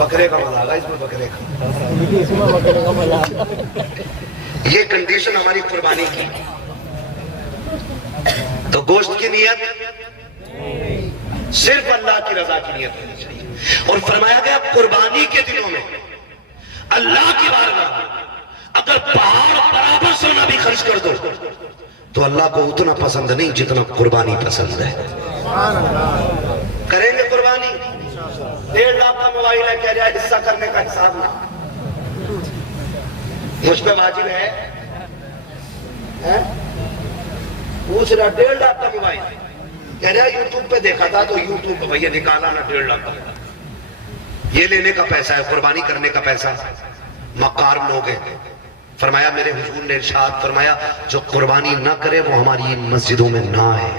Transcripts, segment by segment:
بکرے کا مزہ آگا اس میں، بکرے کا یہ کنڈیشن ہماری قربانی کی. تو گوشت کی نیت صرف اللہ کی رضا کی نیت ہونی چاہیے. اور فرمایا گیا قربانی کے دنوں میں اللہ کی بارگاہ میں اگر پہاڑ برابر سونا بھی خرچ کر دو تو اللہ کو اتنا پسند نہیں جتنا قربانی پسند ہے. کریں گے قربانی؟ 1.5 لاکھ کا موبائل ہے، کہہ رہا ہے حصہ کرنے کا حساب نہ مجھ پہ واجب ہے. پوچھ رہا 1.5 لاکھ کا موبائل، کہہ رہا یوٹیوب پہ دیکھا تھا تو یوٹیوب پہ بھیا نکالا نا 1.5 لاکھ کا. یہ لینے کا پیسہ ہے، قربانی کرنے کا پیسہ. مکار لوگ ہیں. فرمایا میرے حضور نے ارشاد فرمایا جو قربانی نہ کرے وہ ہماری مسجدوں میں نہ آئے.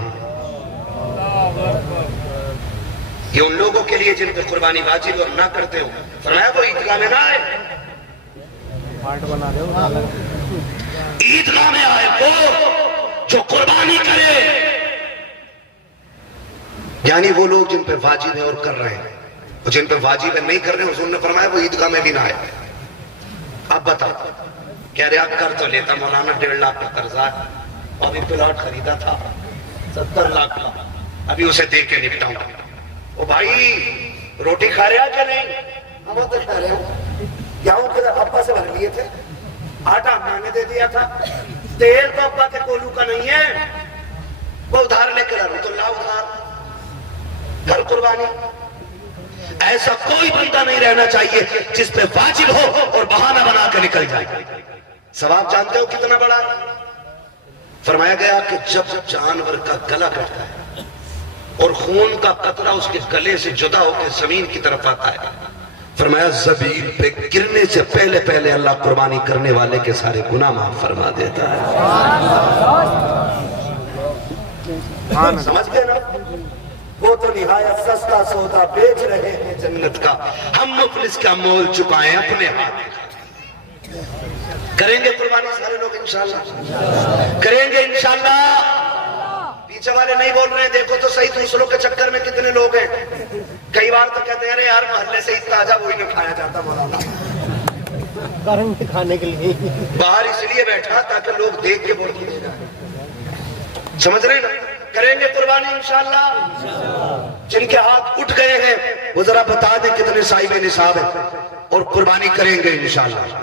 یہ ان لوگوں کے لیے جن پہ قربانی واجب اور نہ کرتے ہو، فرمایا وہ عیدگاہ میں نہ آئے. عیدگاہ میں آئے وہ جو قربانی کرے، یعنی وہ لوگ جن پہ واجب ہے اور کر رہے ہیں. اور جن پہ واجب ہے نہیں کر رہے ہیں، حضور نے فرمایا وہ عیدگاہ میں بھی نہ آئے. اب بتا، کہہ رہے آپ کر تو لیتا مولانا 1.5 لاکھ کا قرضہ ہے، ابھی پلاٹ خریدا تھا 70 لاکھ کا، ابھی اسے دے کے نپٹاؤں. او بھائی روٹی کھا رہا کہ نہیں؟ ہم وہ تو کھا رہے ہیں. گیہوں کے ابا سے بھر لیے تھے، آٹا ہم نے دے دیا تھا، تیل تو ابا کے کولو کا نہیں ہے، وہ ادھار لے کے رہا تو لا ادھار کر قربانی. ایسا کوئی بندہ نہیں رہنا چاہیے جس پہ واجب ہو اور بہانہ بنا کے نکل جائے. ثواب جانتے ہو کتنا بڑا؟ فرمایا گیا کہ جب جانور کا گلا کٹتا ہے اور خون کا قطرہ اس کے گلے سے جدا ہو کے زمین کی طرف آتا ہے، فرمایا زمین پہ گرنے سے پہلے پہلے اللہ قربانی کرنے والے کے سارے گناہ معاف فرما دیتا ہے. سمجھ گئے نا؟ وہ تو نہایت سستا سودا بیچ رہے ہیں جنت کا، ہم مفلس کا مول چکائیں اپنے ہاتھ. کریں گے قربانی سارے لوگ انشاءاللہ؟ کریں گے انشاءاللہ. پیچھے والے نہیں بول رہے ہیں، دیکھو تو صحیح دوسروں کے چکر میں کتنے لوگ ہیں. کئی بار تو کہتے ہیں ارے یار محلے سے ہی تازہ وہی نہ کھایا جاتا مولانا، کھانے کے لیے باہر اس لیے بیٹھا تاکہ لوگ دیکھ کے بول کے لے جائیں. سمجھ رہے نا؟ کریں گے قربانی انشاءاللہ. جن کے ہاتھ اٹھ گئے ہیں وہ ذرا بتا دیں کتنے صاحب نصاب ہیں اور قربانی کریں گے انشاءاللہ.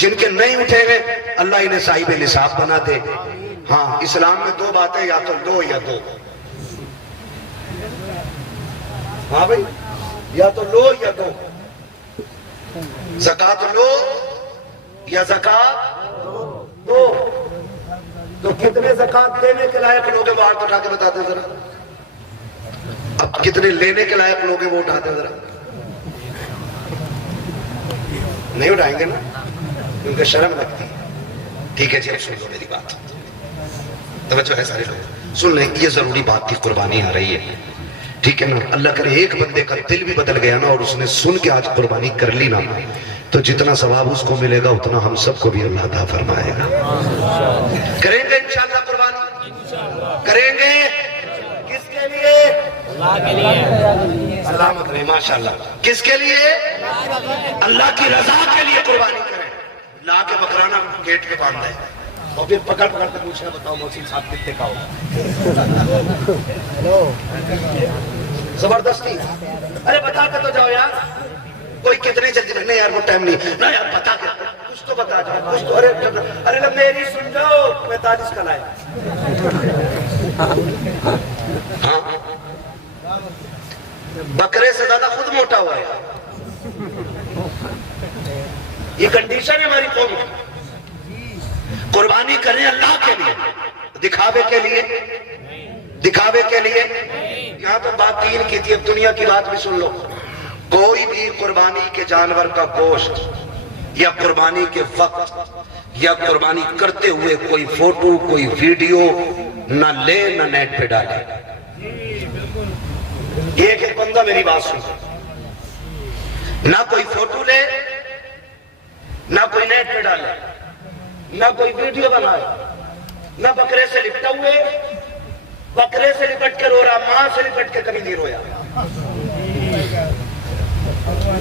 جن کے نہیں اٹھے گئے اللہ انہیں صاحب نصاب بنا دے. ہاں اسلام میں 2 باتیں، یا تو لو یا دو. ہاں بھائی، یا تو لو یا دو. زکات لو یا زکات دو. تو کتنے زکات دینے کے لائق لوگ ہیں وہ ہاتھ اٹھا کے بتا دیں ذرا. اب کتنے لینے کے لائق لوگ ہیں وہ اٹھا دیں ذرا. نہیں اٹھائیں گے نا کیونکہ شرم لگتی ہے. ٹھیک ہے جی، اب سن لو میری بات، توجہ ہے سارے لوگ سن لیں. یہ ضروری بات کی قربانی آ رہی ہے، ٹھیک ہے نا؟ اللہ کرے ایک بندے کا دل بھی بدل گیا نا اور اس نے سن کے آج قربانی کر لی نا، تو جتنا ثواب اس کو ملے گا اتنا ہم سب کو بھی اللہ عطا فرمائے گا. کریں گے انشاءاللہ قربانی؟ کریں گے. کس کے لیے؟ اللہ کے لیے. سلامت رہے ماشاءاللہ. کس کے لیے؟ اللہ کی رضا کے لیے قربانی کریں. لا کے بکرانہ گیٹ پہ باندھ ہے اور پھر پکڑ پکڑ کے پوچھنا بتاؤ محسن صاحب کتنے کا ہوگا. زبردستی. ارے بتا کے تو جاؤ یار. کوئی کتنے جلدی رکھنے یار وہ ٹائم نہیں نا یار، بتا کے کچھ تو بتا جاؤ کچھ تو. ارے میری سن جاؤ 45 کا لائے. ہاں بکرے سے زیادہ خود موٹا ہوا ہے. یہ کنڈیشن ہے ہماری قوم کی. قربانی کریں اللہ کے لیے، دکھاوے کے لیے. دکھاوے کے لیے یہاں تو بات 3 کی تھی، اب دنیا کی بات بھی سن لو. کوئی بھی قربانی کے جانور کا گوشت یا قربانی کے وقت یا قربانی کرتے ہوئے کوئی فوٹو کوئی ویڈیو نہ لے نہ نیٹ پہ ڈالے. ایک بندہ میری بات سن، نہ کوئی فوٹو لے نہ کوئی نیٹ پہ ڈالے نہ کوئی ویڈیو بنائے، نہ بکرے سے لپٹا ہوئے. بکرے سے لپٹ کے رو رہا، ماں سے لپٹ کے کبھی نہیں رویا.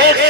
1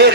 1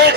1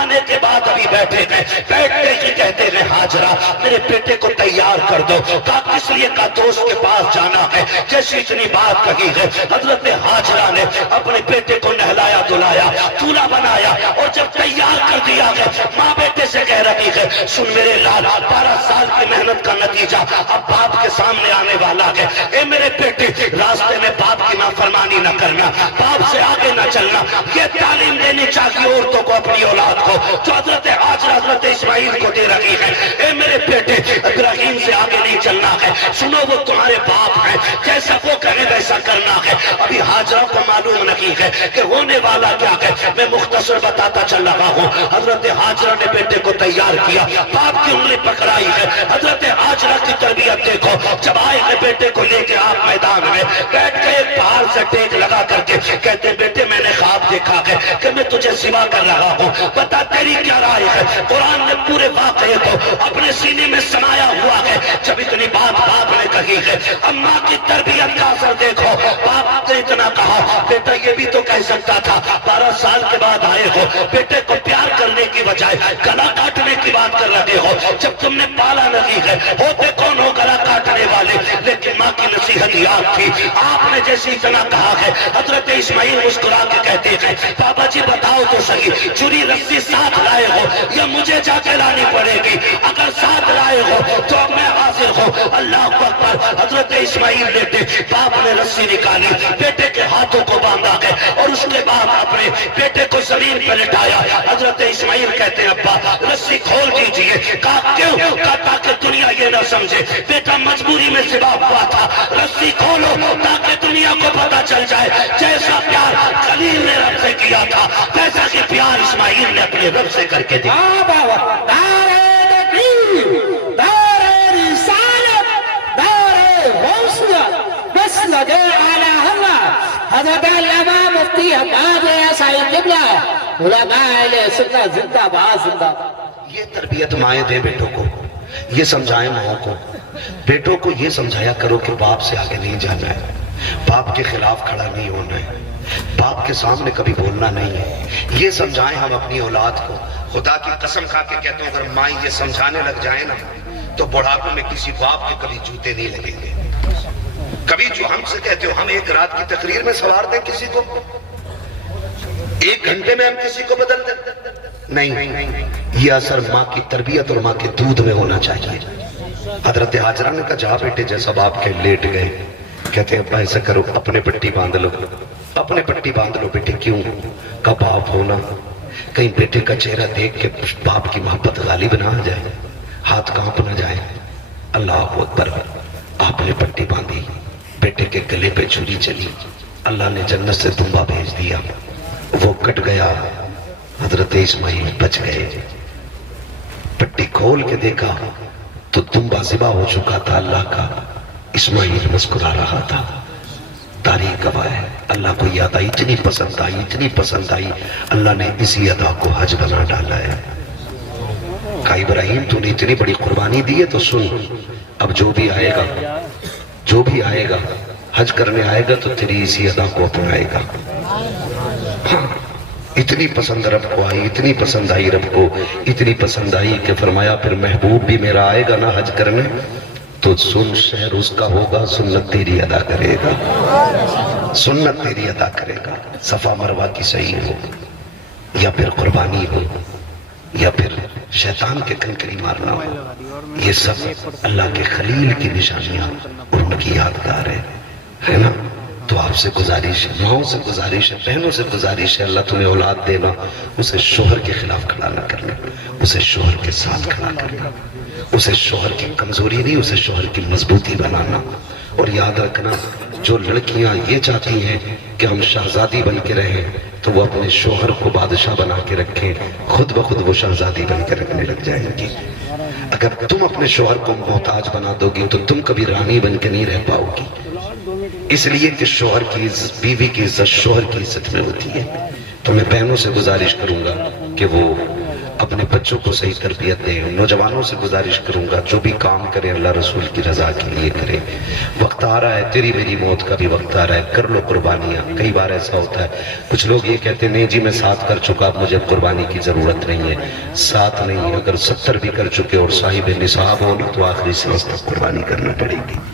آنے کے بعد ابھی بیٹھے گئے، بیٹھتے ہی کہتے ہیں ہاجرہ میرے بیٹے کو تیار کر دو۔ کہا کس لیے؟ کا دوست کے پاس جانا ہے۔ جیسی اتنی بات کہی ہے، حضرت ہاجرہ نے اپنے بیٹے کو نہلایا دلایا، دولہا بنایا، اور جب تیار کر دیا گیا ماں بیٹے سے کہہ رہی ہے سن میرے لال، 12 سال کی محنت کا نتیجہ اب باپ کے سامنے آنے والا ہے۔ اے میرے بیٹے، راستے میں باپ کی نافرمانی نہ کرنا، باپ سے آگے نہ چلنا۔ یہ تعلیم دینی چاہیے عورتوں کو اپنی اولاد کو، جو حضرت ہاجرہ حضرت اسماعیل کو دے رہی ہے۔ اے میرے بیٹے، ابراہیم سے آگے نہیں چلنا ہے، سنو وہ تمہارے باپ ہیں، جیسا وہ کہے ویسا کرنا ہے۔ ابھی ہاجرہ کو معلوم نہیں ہے کہ ہونے والا کیا ہے، میں مختصر بتاتا چل رہا ہوں۔ حضرت ہاجرہ نے بیٹے کو تیار کیا، باپ کی انگلی پکڑائی ہے۔ حضرت ہاجرہ کی تربیت دیکھو، جب آئے ہیں بیٹے کو لے کے آپ میدان میں بیٹھ کے ایک پہاڑ سے ٹیک لگا کر کے کہتے ہیں بیٹے میں نے خواب دیکھا ہے کہ میں تجھے سوا کر رہا ہوں، بتا تیری کیا رائے ہے؟ قرآن نے پورے واقعے کو اپنے سینے میں سمایا ہوا ہے۔ جب اتنی بات باپ نے کہی ہے، اماں کی تربیت کا اثر دیکھو، باپ نے اتنا کہا بیٹا یہ بھی تو کہہ سکتا تھا 12 سال کے بعد آئے ہو، بیٹے کو پیار کرنے کی بجائے گلا کاٹنے کی بات کر رہے ہو، جب تم نے پالا نہیں ہے، ہوتے کون ہو گلا کاٹنے والے؟ لیکن ماں کی نصیحت یاد تھی، آپ نے جیسی اتنا کہا ہے۔ حضرت اسماعیل مسکرا کے کہتے ہیں بابا جی بتاؤ تو صحیح، چوری رسی ساتھ لائے ہو یا مجھے جا کے لانی پڑے گی؟ اگر ساتھ لائے ہو تو اب میں حاضر ہوں۔ اللہ اکبر۔ حضرت اسماعیل بیٹے، باپ نے رسی نکالی، بیٹے کے ہاتھوں کو باندھا ہے اور اس کے بعد اپنے بیٹے کو زمین پر لٹایا۔ حضرت اسماعیل کہتے ہیں ابا رسی کھول دیجئے۔ کہا کیوں؟ کہا تاکہ دنیا یہ نہ سمجھے بیٹا مجبوری میں ذبح ہوا تھا، رسی کھولو تاکہ دنیا کو پتہ چل جائے جیسا پیار خلیل نے رب سے کیا تھا ویسا کہ پیار اسماعیل نے اپنے رب سے کر کے دیا۔ حضرت علامہ مفتی حماد سعید قبلہ علماء اہل سنت زندہ باد زندہ۔ یہ تربیت مائیں دے بیٹوں کو، یہ سمجھائیں ماں کو، بیٹوں کو یہ سمجھایا کرو کہ باپ سے آگے نہیں جانا ہے، باپ کے خلاف کھڑا نہیں ہونا ہے، باپ کے سامنے کبھی بولنا نہیں ہے۔ یہ سمجھائیں ہم اپنی اولاد کو۔ خدا کی قسم کھا کے کہتا ہوں اگر مائیں یہ سمجھانے لگ جائیں نا تو بڑھاپے میں کسی باپ کے کبھی جوتے نہیں لگیں گے۔ کبھی جو ہم سے کہتے ہو ہم ایک رات کی تقریر میں سوار دیں کسی کو، 1 گھنٹے میں ہم کسی کو بدل دیں؟ نہیں، یہ اثر ماں کی تربیت اور ماں کے دودھ میں ہونا چاہیے۔ حضرت ہاجرہ نے کہا جا بیٹے جیسا باپ کے لیٹ گئے، کہتے ہیں ابا ایسا کرو اپنے پٹی باندھ لو، اپنے پٹی باندھ لو بیٹے۔ کیوں؟ کہا باپ ہونا، کہیں بیٹے کا چہرہ دیکھ کے باپ کی محبت غالب نہ آ جائے، ہاتھ کانپ نہ جائے۔ اللہ اکبر۔ آپ نے پٹی باندھی، بیٹے کے گلے پہ چھری چلی، اللہ نے جنت سے دمبا بھیج دیا، وہ کٹ گیا، حضرت اسماعیل بچ گئے۔ پٹی کھول کے دیکھا تو دمبا ذبح ہو چکا تھا اللہ کا، اسماعیل مسکرا رہا تھا۔ تاریخ گواہ ہے، اللہ کو یہ ادا اتنی پسند آئی، اتنی پسند آئی، اللہ نے اسی ادا کو حج بنا ڈالا ہے۔ کہا ابراہیم تو نے اتنی بڑی قربانی دی ہے تو سن، اب جو بھی آئے گا، جو بھی آئے گا حج کرنے آئے گا تو تیری اسی ادا کو اپنائے گا۔ ہاں، اتنی پسند رب کو آئی، اتنی پسند آئی رب کو، اتنی پسند آئی کہ فرمایا پھر محبوب بھی میرا آئے گا نا حج کرنے تو سن شہر اس کا ہوگا، سنت تیری ادا کرے گا، سنت تیری ادا کرے گا۔ صفا مروہ کی صحیح ہو یا پھر قربانی ہو یا پھر شیطان کے کنکری مارنا ہو، یہ سب اللہ کے خلیل کی نشانیاں اور ان کی یادگار ہے نا۔ تو آپ سے گزارش ہے، ماؤں سے گزارش ہے، بہنوں سے گزارش ہے، اللہ تمہیں اولاد دینا، اسے شوہر کے خلاف کھڑا نہ کرنا، اسے شوہر کے ساتھ کھڑا کرنا، اسے شوہر کی کمزوری نہیں، اسے شوہر کی مضبوطی بنانا۔ اور یاد رکھنا جو لڑکیاں یہ چاہتی ہیں کہ ہم شہزادی بن کے رہیں تو وہ اپنے شوہر کو بادشاہ بنا کے رکھیں، خود بخود وہ شہزادی بن کے رکھنے لگ جائیں گی۔ اگر تم اپنے شوہر کو محتاج بنا دو گی تو تم کبھی رانی بن کے نہیں رہ پاؤ گی، اس لیے کہ شوہر کی عزت، بیوی کی عزت شوہر کی عزت میں ہوتی ہے۔ تو میں بہنوں سے گزارش کروں گا کہ وہ اپنے بچوں کو صحیح تربیت دیں. نوجوانوں سے گزارش کروں گا جو بھی کام کرے اللہ رسول کی رضا کے لیے کرے. وقت آ رہا ہے، تیری میری موت کا بھی وقت آ رہا ہے، کر لو قربانیاں. کئی بار ایسا ہوتا ہے کچھ لوگ یہ کہتے ہیں نہیں جی میں 7 کر چکا اب مجھے قربانی کی ضرورت نہیں ہے. 7 نہیں، اگر 70 بھی کر چکے اور صاحب نصاب ہو تو آخری سانس تک قربانی کرنا پڑے گی.